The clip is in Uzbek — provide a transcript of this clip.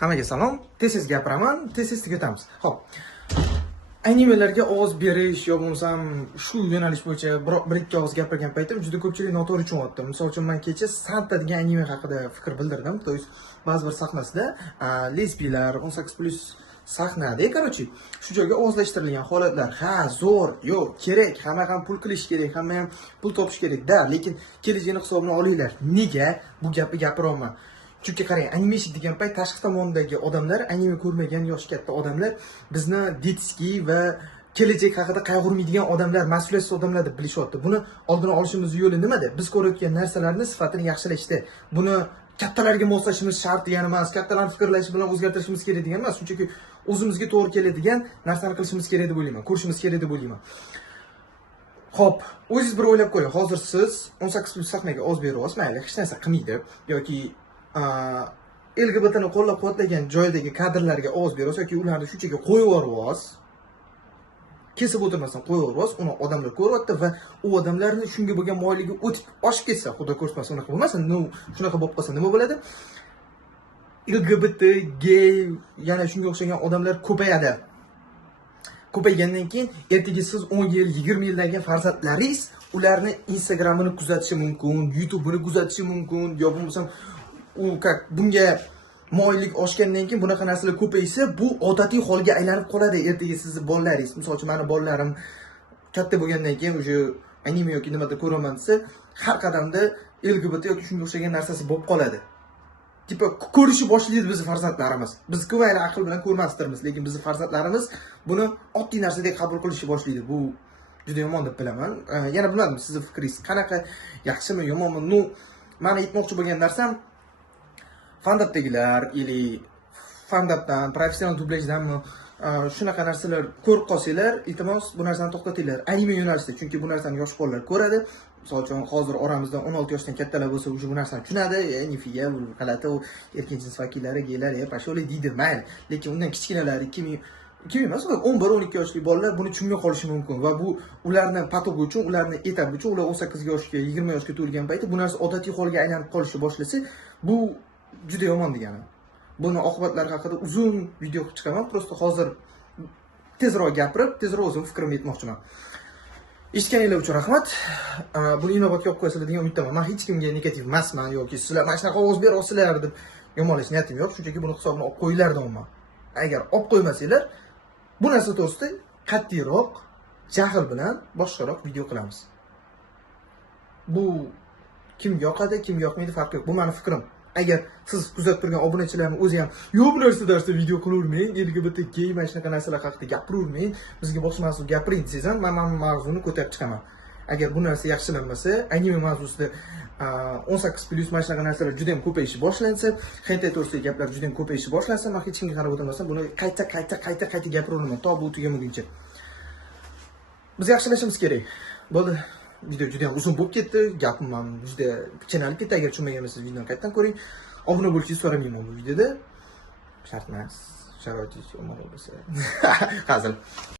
Hammaga salom. Tez gapiraman, tez tugatamiz. Xo'p. Animelarga ovoz berish yo bo'lmasam shu yo'nalish bo'yicha bir ikki og'iz gapirgan paytim juda ko'pchilik noto'g'ri tushunyapti. Misol uchun men kecha Santa degan anime haqida fikr bildirdim. То есть ba'zi bir sahnasida lesbiyalar 18+ sahnada, короче, shu joyga ovozlashtirilgan holatlar. Ha, zo'r, yo'q, kerak, hamma ham pul qilish kerak, hamma ham pul topish kerak. Da, lekin kelajagini hisobini olinglar. Nega bu gapni gapiryapman? Chunki qarang, animation degan payt tashqi tomondagi odamlar, anime ko'rmagan yosh katta odamlar bizni detskiy va kelajak haqida qayg'urmaydigan odamlar, mas'uliyatsiz odamlar deb bilishyapti. Buni oldini olishimiz yo'li nimada? Biz ko'rayotgan narsalarni sifatini yaxshilashda. Buni kattalarga moslashimiz shart degani emas, kattalar fikrlashi bilan o'zgartirishimiz kerak degani emas. Shunchaki o'zimizga to'g'ri keladigan narsani qilishimiz kerak deb o'ylayman, ko'rishimiz kerak deb o'ylayman. Xo'p, o'zingiz bir o'ylab ko'ring. Hozir siz 18+ sahnaga ovoz beryapsiz, mayli, hech narsa qilmaydi yoki LGBTni qo'llab-quvvatlagan joydagi kadrlarga ovoz beryapsiz yoki ularni shunchaki qo'yib yuboryapsiz. Kesib o'tirmasdan qo'yib yuboryapsiz, uni odamlar ko'ryapti va u odamlarning shunga bo'lgan moyligi o'tib oshib ketsa, xudo ko'rmasin, unaqa bo'lmasin, shunaqa bo'lib qolsa nima bo'ladi? LGBT, gay, yana shunga o'xshagan odamlar ko'payadi. Ko'paygandan keyin ertaga siz 10 yil, 20 yildan keyin farzandlaringiz ularni Instagramini kuzatishi mumkin, YouTube'ini kuzatishi mumkin, yo bo'lmasam bunga moyillik oshgandan keyin bunaqa narsalar ko'paysa, bu odatiy holga aylanib qoladi ertaga sizni bolalaringiz. Misol uchun meni bolalarim katta bo'lgandan keyin o'sha anime yoki nimada ko'raman desa, har qadamda LGBT yoki shunga o'xshagan narsasi bo'lib qoladi. Tipo ko'rishni boshlaydi bizning farzandlarimiz. Biz ko'mayli aql bilan ko'rmasdirmiz, lekin bizning farzandlarimiz buni oddiy narsadek qabul qilishni boshlaydi. Bu juda yomon deb bilaman. Yana bilmadim, sizning fikringiz qanaqa, yaxshimi, yomonmi? Meni aytmoqchi bo'lgan narsam fandapdagilar ili fandapdan, professional dublyajdanmi shunaqa narsalar ko'rib qolsanglar, iltimos bu narsani to'xtatinglar. Anime yo'nalishida, chunki bu narsani yosh bolalar ko'radi. Misol uchun hozir oramizda 16 yoshdan kattalar bo'lsa, o'sha bu narsani tushunadi. Nifiga, bu g'alati, u erkin jins vakillari, geylar, pasholi deydi, mayli. Lekin undan kichkinalar 2000 emas, 11-12 yoshli bolalar buni tushunmay qolishi mumkin va bu ularni patogi uchun, ularni etabi uchun, ular 18 yoshga, 20 yoshga to'lgan payti bu narsa odatiy holga aylanib qolishni boshlasa, bu juda yomon degani. Buni oqibatlari haqida uzun video chiqaman. Prosta hozir tezroq gapirib, tezroq o'zim fikrimni aytmoqchiman. Eshitganinglar uchun rahmat. Buni inobatga olib qo'yasizlar degan umiddaman. Men hech kimga negativ emasman yoki sizlar mana shunaqa ovoz beryapsizlar deb yomonlash niyatim yo'q. Shunchaki buni hisobini olib qo'yinglar deyman. Agar olib qo'ymasanglar, bu narsa to'g'risida qat'iyroq, jahl bilan boshqaroq video qilamiz. Bu kimga yoqadi, kimga yoqmaydi farqi yo'q. Bu mening fikrim. Agar siz kuzatib turgan obunachilarning o'zi ham yo'q bu narsa darsda video qilavermang, LGBT gay mana shunaqa narsalar haqida gapiravermang, bizga boshqa mavzu gapiring desangiz ham men mavzuni ko'tarib chiqaman. Agar bu narsa yaxshilanmasa, anime mavzusida 18+ mana shunaqa narsalar juda ham ko'payishni boshlansa, hentai to'g'risidagi gaplar juda ham ko'payishni boshlansa, men hech kimga qarab o'tirmasam, buni qayta gapiraverman, to bu tugamagunicha. Biz yaxshilashimiz kerak. Bo'ldi. Video juda ham uzun bo'lib ketdi. Gapim ham juda chaynalib ketdi. Agar tushunmagan bo'lsangiz videoni qaytadan ko'ring. Obuna bo'lishingizni so'ramayman bu videoda. Shart emas. Sharoitingiz yomon bo'lsa. Hazil.